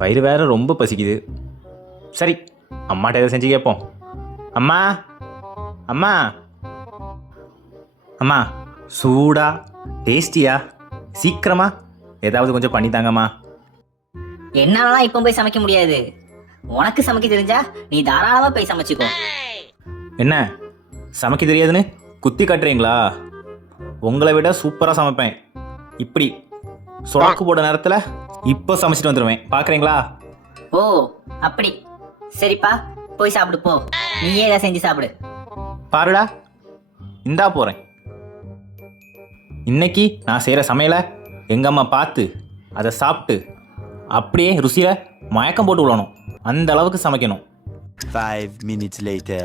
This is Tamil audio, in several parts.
வயிறு வேற ரொம்ப பசிக்குது. சரி, அம்மாட்ட எதை செஞ்சு கேட்போம். அம்மா, அம்மா, அம்மா, சூடா டேஸ்டியா சீக்கிரமா ஏதாவது கொஞ்சம் பண்ணித்தாங்கம்மா. என்னாலலாம் இப்போ போய் சமைக்க முடியாது. உனக்கு சமைக்க தெரிஞ்சா நீ தாராளமா போய் சமைச்சுக்கோ. என்ன சமைக்க தெரியாதுன்னு குத்தி காட்டுறீங்களா? உங்களை விட சூப்பராக சமைப்பேன். இப்படி சொடக்கு போட நேரத்தில் இப்போ சமைச்சிட்டு வந்துடுவேன், பார்க்குறீங்களா? ஓ அப்படி, சரிப்பா, போய் சாப்பிடு போ. நீயே இதை செஞ்சு சாப்பிடு. பாருடா, இந்தா போகிறேன். இன்னைக்கு நான் செய்கிற சமையலை எங்கள் அம்மா பார்த்து அதை சாப்பிட்டு அப்படியே ருசியில் மயக்கம் போட்டு விடணும். அந்த அளவுக்கு சமைக்கணும். 5 minutes later.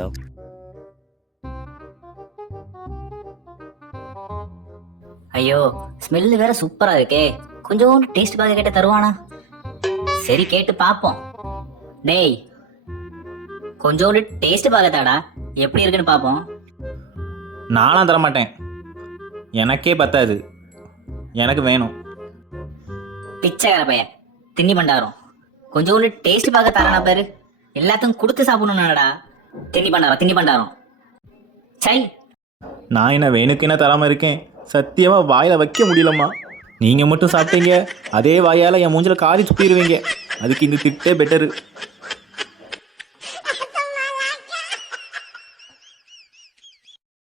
ஐயோ, ஸ்மெல்லு வேற சூப்பரா இருக்கே. கொஞ்சோண்டு டேஸ்ட் பார்க்க கேட்ட தருவானா? சரி, கேட்டு பாப்போம். டேய், கொஞ்சோண்டு டேஸ்ட் பார்க்க தாடா, எப்படி இருக்குன்னு பாப்போம். நானும் தரமாட்டேன், எனக்கே பத்தாது, எனக்கு வேணும். பிச்சைக்கார பையன், தின்னி பண்டாரம். கொஞ்சோண்டு டேஸ்ட் பார்க்க தரானா பாரு. எல்லாத்துக்கும் கொடுத்து சாப்பிடணும்னாடா. தின்னி பண்டாரம். சை, நான் என்ன வேணுக்கு என்ன தராமல் இருக்கேன்? சத்தியமாக வாயில் வைக்க முடியலம்மா. நீங்கள் மட்டும் சாப்பிட்டீங்க, அதே வாயால் என் மூஞ்சில் காரி துப்பிடுவீங்க. அதுக்கு இந்த திட்டே பெட்டரு.